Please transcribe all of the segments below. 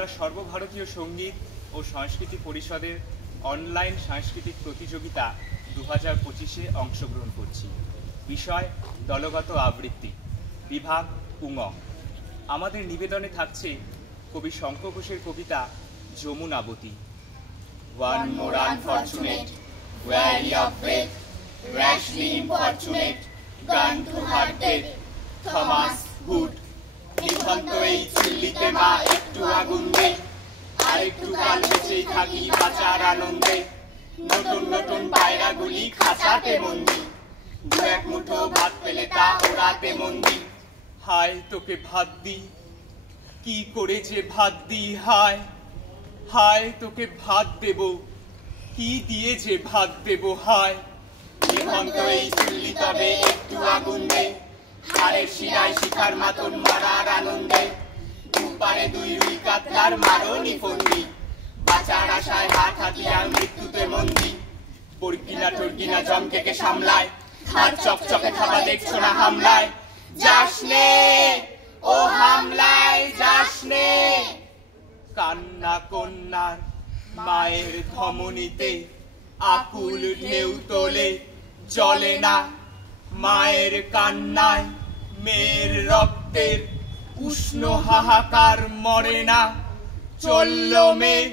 আমরা সর্বভারতীয় সঙ্গীত ও সংস্কৃতি পরিষদের অনলাইন সাংস্কৃতিক প্রতিযোগিতা 2025-এ অংশগ্রহণ করছি। বিষয় দলগত আবৃত্তি, বিভাগ উঙ। আমাদের নিবেদনে থাকছে কবি শঙ্খ ঘোষের কবিতা Jamunabati. One more unfortunate, weary of faith, rashly importunate, gone to her death, Thomas Hood। নিভন্ত এই চুল্লিতে মা একটু আগুন দে, আর একটু কাল বেঁচেই থাকি বাঁচার আনন্দে। নতুন নতুন পায়রাগুলি খাঁচাতে বন্দি, দু এক মুঠো ভাত পেলে তা ওড়াতে মন্দি। হায় তোকে ভাত দি, কি করে যে ভাত দি, হায় হায় তোকে ভাত দেব, কি দিয়ে যে ভাত দেব, হায়। নিভন্ত এই চুল্লি তবে একটু আগুন দে, হাড়ের শিরায় শিখার মাতন মারার আনন্দে। দুপারে দুই রুই কাতলার মারণি ফন্দি, বাঁচার আশায় হাত হাতিয়ার মৃত্যুতে মন্দি। বর্গিনা টর্গিনা জমকেকে সামলায়, হাত চকচকে খাবা দেখছো না হামলায়। যাস নে ও হামলায় যাস নে, কান্না কন্যার মায়ের ধমনীতে আকুল ঢেউ তোলে, চলে না মায়ের কান্নায় মেয়ের রক্তের উষ্ণ হাহাকার মরে না। চলল মেয়ে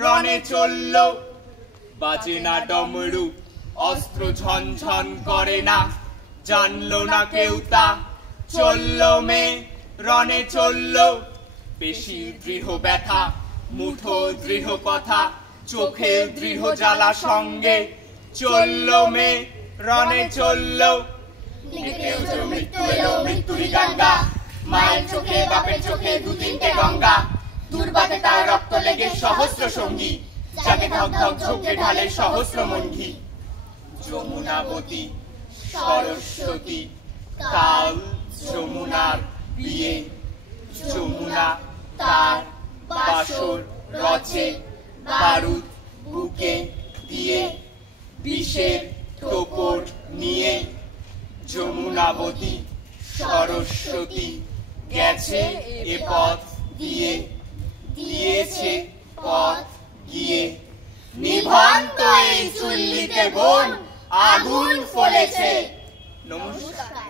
রণে চলল, বাজে না ডমরু, অস্ত্র ঝনঝন করে না, জানলো না কেউ তা। চলল মেয়ে রণে চলল, বেশি দৃঢ় ব্যথা, মুঠো দৃঢ় কথা, চোখে দৃঢ় জ্বালা সঙ্গে। চলল মেয়ে রণে চলল, মৃত্যু এলো মৃত্যুরই গঙ্গা, মায়ের চোখে বাপের চোখে দু তিনটে গঙ্গা। দুর্বাতে তার রক্ত লেগে সহস্র সঙ্গী, যাকে ধক ধক ঝোঁকে ঢালে সহস্র মঙ্গি। যমুনাবতী সরস্বতী, কাল যমুনার বিয়ে, যমুনা তার বাসর রচে, বারুদ বুকে দিয়ে, বিষের টোপর নিয়ে। যমুনাবতী সরস্বতী গেছে এ পথ দিয়ে, দিয়েছে পথ গিয়ে। নিভন্ত এই চুল্লিতে বোন আগুন ফলেছে। নমস্কার।